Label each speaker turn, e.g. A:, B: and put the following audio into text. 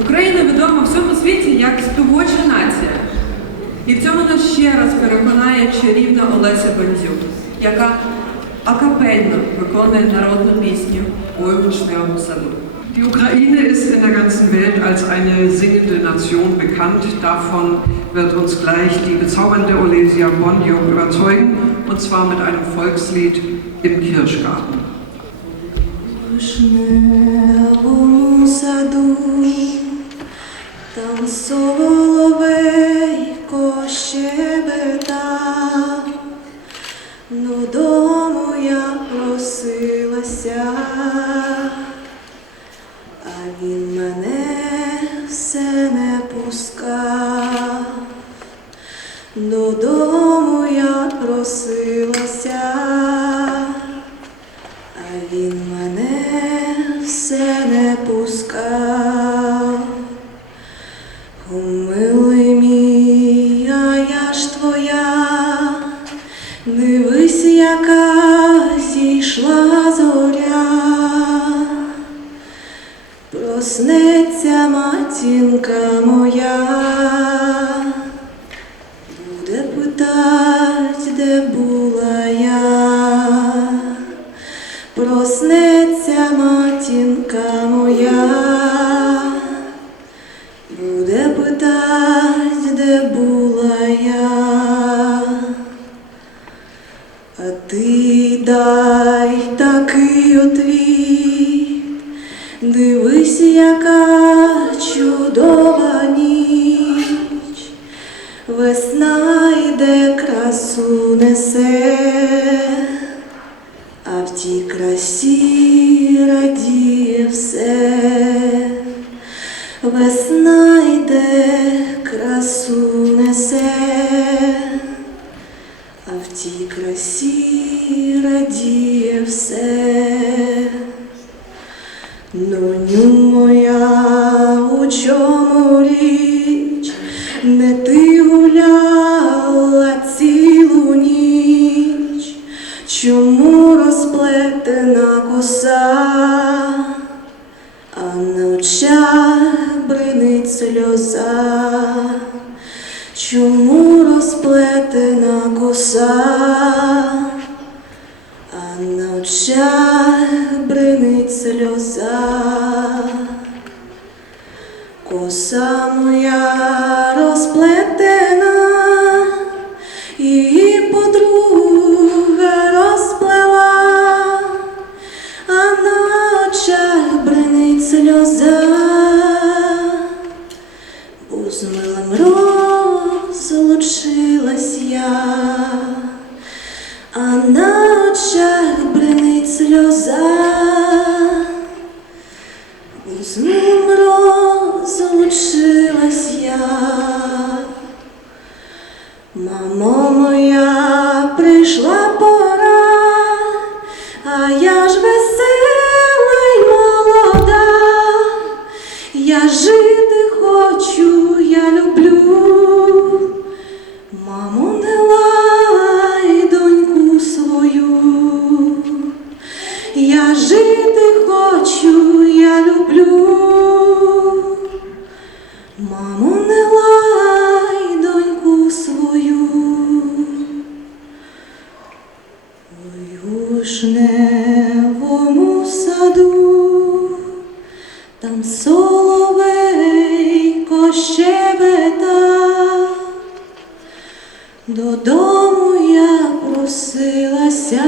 A: Україна відома в всьому світі як співоча нація. І в цьому нас ще раз переконає чарівна Олеся Бандзюк, яка акапельно виконує народну пісню «Ой у вишневому саду».
B: Die Ukraine ist in der ganzen Welt als eine singende Nation bekannt. Davon wird uns gleich die bezaubernde Olesia Bondiuk überzeugen, und zwar mit einem Volkslied im Kirschgarten.
C: Соловейко щебетав, додому я просилася, а він мене все не пускав. Додому я просилася, а він мене все не пускав. Дивись, яка зійшла зоря. Проснеться матінка моя, буде питать, де була я. Проснеться матінка моя, буде питать, де була я. Дай такий отвіт, дивись, яка чудова ніч, весна йде красу несе, а в тій красі радіє все. Весна йде красу несе, Ноню моя, у чому річ, не ти гуляла цілу ніч, чому розплетена коса, а на очах бринить сльоза, чому розплетена коса, а на очах сльоза. Коса моя розплетена, її подруга розплела, а на очах бринить сльоза, бо з я, а на очах бринить сльоза. Мамо моя вишневому саду, там соловейко щебета, Додому я просилася,